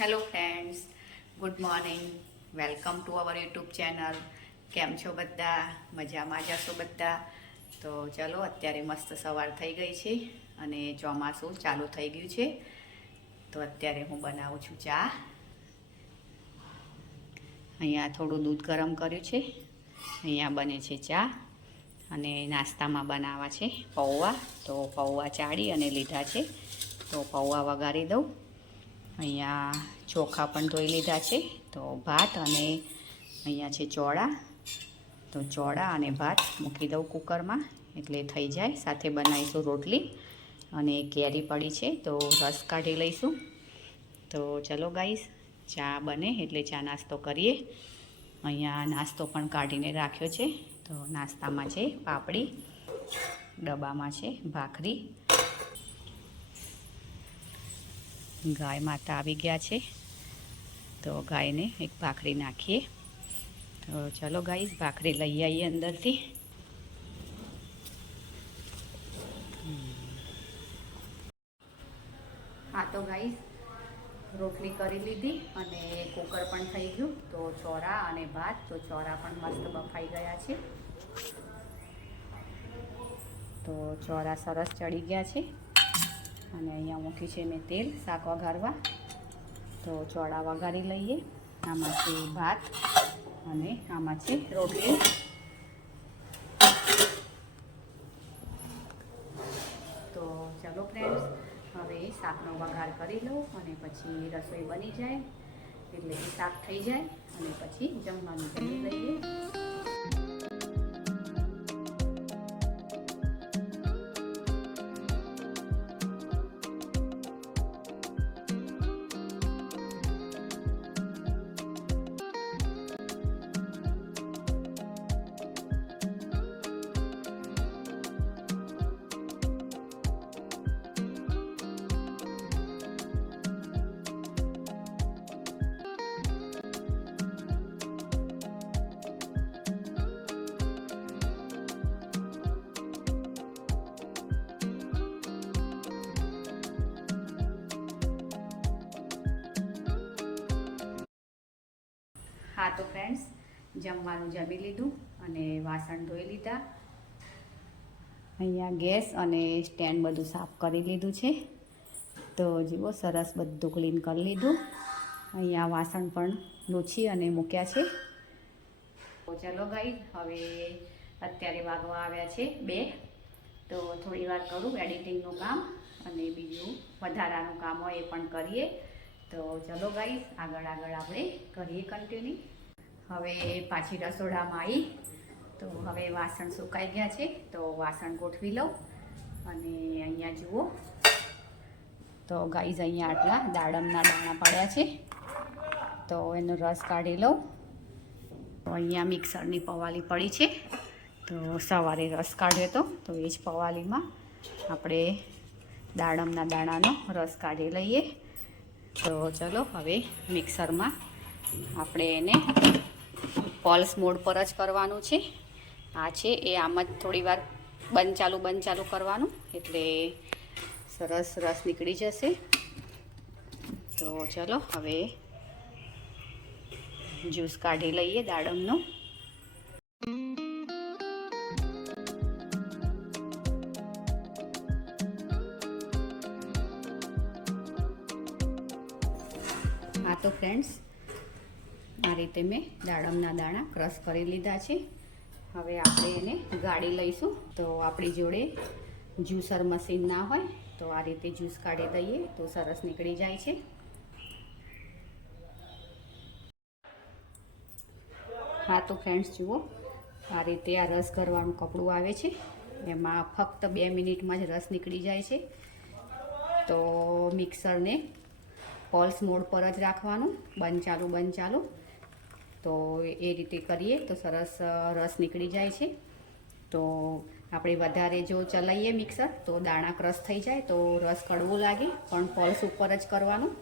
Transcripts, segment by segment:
Hello friends, good morning. Welcome to our YouTube channel. કેમ છો બધા? મજામાં જશો બધા? તો ચલો, અત્યારે મસ્ત સવાર થઈ ગઈ છે અને ચોમાસું ચાલુ થઈ ગયું છે. તો અત્યારે હું બનાવું છું ચા. અહીંયા થોડું દૂધ ગરમ કર્યું છે. અહીંયા બને છે ચા અને નાસ્તામાં બનાવવા છે પૌવા. તો પૌવા ચાળી અને લીધા છે, તો પૌવા વઘારી દઉં. અહીંયા ચોખા પણ ધોઈ લીધા છે. તો ભાત અને અહીંયા છે ચોળા. તો ચોળા અને ભાત મૂકી દઉં કુકરમાં એટલે થઈ જાય. સાથે બનાવીશું રોટલી અને કેરી પડી છે તો રસ કાઢી લઈશું. તો ચલો ગાઈસ, ચા બને એટલે ચા નાસ્તો કરીએ. અહીંયા નાસ્તો પણ કાઢીને રાખ્યો છે. તો નાસ્તામાં છે પાપડી, ડબ્બામાં છે ભાખરી. ગાય માતા આવી ગયા છે તો ગાયને એક ભાખરી નાખીએ. તો ચલો ગાઈસ, ભાખરી લઈ આવીએ અંદરથી. હા તો ગાઈસ, રોટલી કરી લીધી અને કુકર પણ થઈ ગયું. તો ચોરા અને ભાત, તો ચોરા પણ મસ્ત બફાઈ ગયા છે. તો ચોરા સરસ ચડી ગયા છે અને અહીંયા મૂક્યું છે મેં તેલ શાક વઘારવા. તો ચોળા વઘારી લઈએ. આમાં છે ભાત અને આમાં છે રોટલી. તો ચાલો ફ્રેન્ડ્સ, હવે શાકનો વઘાર કરી લઉં અને પછી રસોઈ બની જાય એટલે શાક થઈ જાય અને પછી જમવાનું જમી લઈએ. હા તો ફ્રેન્ડ્સ, જમવાનું જમી લીધું અને વાસણ ધોઈ લીધા. અહીંયા ગેસ અને સ્ટેન્ડ બધું સાફ કરી લીધું છે. તો જુઓ, સરસ બધું ક્લીન કરી લીધું. અહીંયા વાસણ પણ લૂછી અને મૂક્યા છે. તો ચલો ગાઈસ, હવે અત્યારે વાગવા આવ્યા છે 2. તો થોડી વાર કરું એડિટિંગનું કામ અને બીજું વધારાનું કામ હોય એ પણ કરીએ. તો ચલો ગાઈસ, આગળ આપણે કરીએ કન્ટિન્યુ. હવે પાછી રસોડામાં આવી. તો હવે વાસણ સુકાઈ ગયા છે તો વાસણ ગોઠવી લઉં. અને અહીંયા જુઓ, તો ગાઈસ અહીંયા આટલા દાડમના દાણા પડ્યા છે તો એનો રસ કાઢી લઉં. તો અહીંયા મિક્સરની પવાલી પડી છે. તો સવારે રસ કાઢ્યો તો એ જ પવાલીમાં આપણે દાડમના દાણાનો રસ કાઢી લઈએ. તો ચલો, હવે મિક્સરમાં આપણે એને પલ્સ મોડ પર જ કરવાનું છે. આ છે એ આમ જ થોડી વાર બંધ ચાલુ કરવાનું એટલે સરસ રસ નીકળી જશે. તો ચલો, હવે જ્યુસ કાઢી લઈએ દાડમનો. હા તો ફ્રેન્ડ્સ, આ રીતે મેં દાડમના દાણા ક્રશ કરી લીધા છે. હવે આપણે એને ગાળી લઈશું. તો આપણી જોડે જ્યુસર મશીન ના હોય તો આ રીતે જ્યુસ કાઢી દઈએ તો સરસ નીકળી જાય છે. હા તો ફ્રેન્ડ્સ જુઓ, આ રીતે આ રસ કરવાનું કપડું આવે છે. એમાં ફક્ત 2 મિનિટમાં જ રસ નીકળી જાય છે. તો મિક્સરને પલ્સ મોડ પર જ રાખવાનું, બંધ ચાલુ. તો એ રીતે કરીએ તો સરસ રસ નીકળી જાય છે. તો આપણે વધારે જો ચલાવીએ મિક્સર તો દાણા ક્રશ થઈ જાય તો રસ કડવો લાગે, પણ પલ્સ ઉપર જ કરવાનું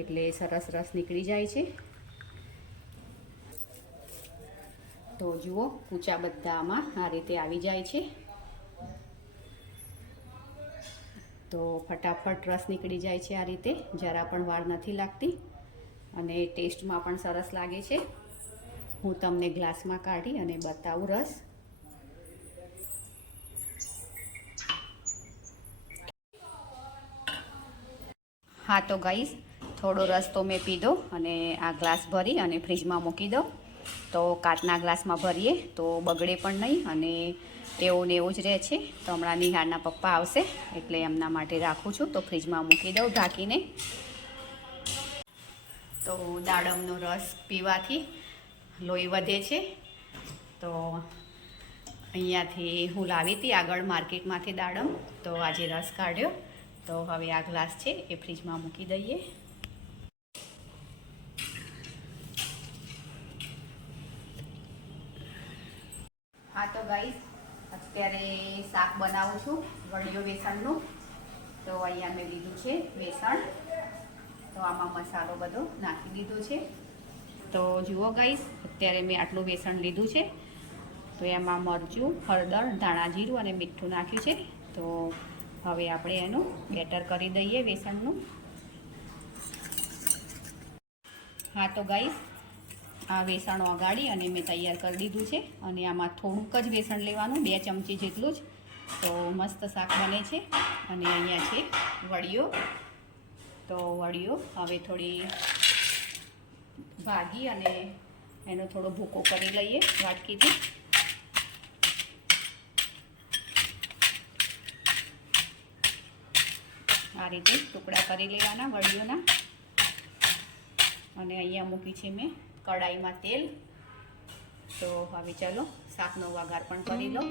એટલે સરસ રસ નીકળી જાય છે. તો જુઓ, કૂચા બધામાં આ રીતે આવી જાય છે. તો ફટાફટ રસ નીકળી જાય છે. આ રીતે જરા પણ વાર નથી લાગતી. અને ટેસ્ટમાં પણ સરસ લાગે છે. હું તમને ગ્લાસમાં કાઢી અને બતાવું રસ. હા તો ગાઈસ, થોડો રસ તો મેં પીધો અને આ ગ્લાસ ભરી અને ફ્રીજમાં મૂકી દો. તો કાચના ગ્લાસમાં ભરીએ તો બગડે પણ નહીં અને એવું ને એવું જ રહે છે. તો હમણાં નિહાળના પપ્પા આવશે એટલે એમના માટે રાખું છું, તો ફ્રીજમાં મૂકી દઉં ઢાંકીને. તો દાડમનો રસ પીવાથી લોહી વધે છે. તો અહીંયાથી હું લાવી હતી આગળ માર્કેટમાંથી દાડમ, તો આજે રસ કાઢ્યો. તો હવે આ ગ્લાસ છે એ ફ્રીજમાં મૂકી દઈએ. હા તો ગાઈસ, અત્યારે શાક બનાવું છું વડિયો બેસણનું. તો અહીંયા મેં લીધું છે બેસણ. તો આમાં મસાલો બધો નાખી દીધો છે. તો જુઓ ગાઈસ, અત્યારે મેં આટલું બેસણ લીધું છે. તો એમાં મરચું, હળદર, ધાણા જીરું અને મીઠું નાખ્યું છે. તો હવે આપણે એનું બેટર કરી દઈએ બેસણનું. હા તો ગાઈસ, આ બેસણ ઓગાળી અને મેં તૈયાર કરી દીધું છે. અને આમાં થોડુંક જ બેસણ લેવાનું, 2 ચમચી જેટલું જ. તો મસ્ત શાક બને છે. અને અહીંયા છે વડિયો. તો વડિયો હવે થોડી ભાગી અને એનો થોડો ભૂકો કરી લઈએ વાટકીથી. આ રીતે ટુકડા કરી લેવાના વડિયોના. અને અહીંયા મૂકી છે મેં કડાઈમાં તેલ. તો હવે ચાલો શાકનો વઘાર પણ કરી લો.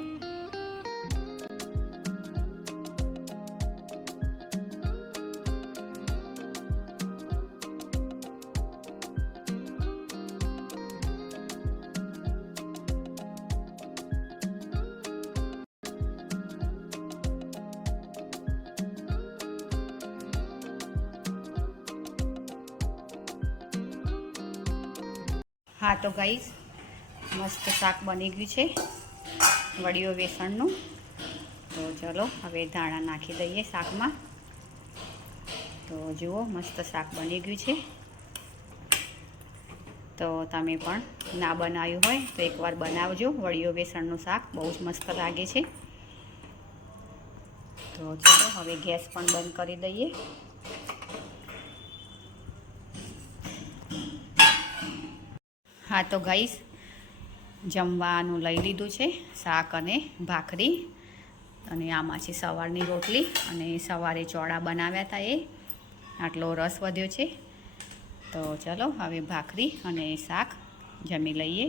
હા તો ગાઈસ, મસ્ત શાક બની ગયું છે વડિયો બેસણનું. તો ચલો હવે ધાણા નાખી દઈએ શાકમાં. તો જુઓ, મસ્ત શાક બની ગયું છે. તો તમે પણ ના બનાવ્યું હોય તો એકવાર બનાવજો વડિયો બેસણનું શાક, બહુ જ મસ્ત લાગે છે. તો ચલો હવે ગેસ પણ બંધ કરી દઈએ. હા તો ગાઈસ, જમવાનું લઈ લીધું છે, શાક અને ભાખરી. અને આમાં છે સવારની રોટલી. અને સવારે ચોળા બનાવ્યા હતા, એ આટલો રસ વધ્યો છે. તો ચલો હવે ભાખરી અને શાક જમી લઈએ.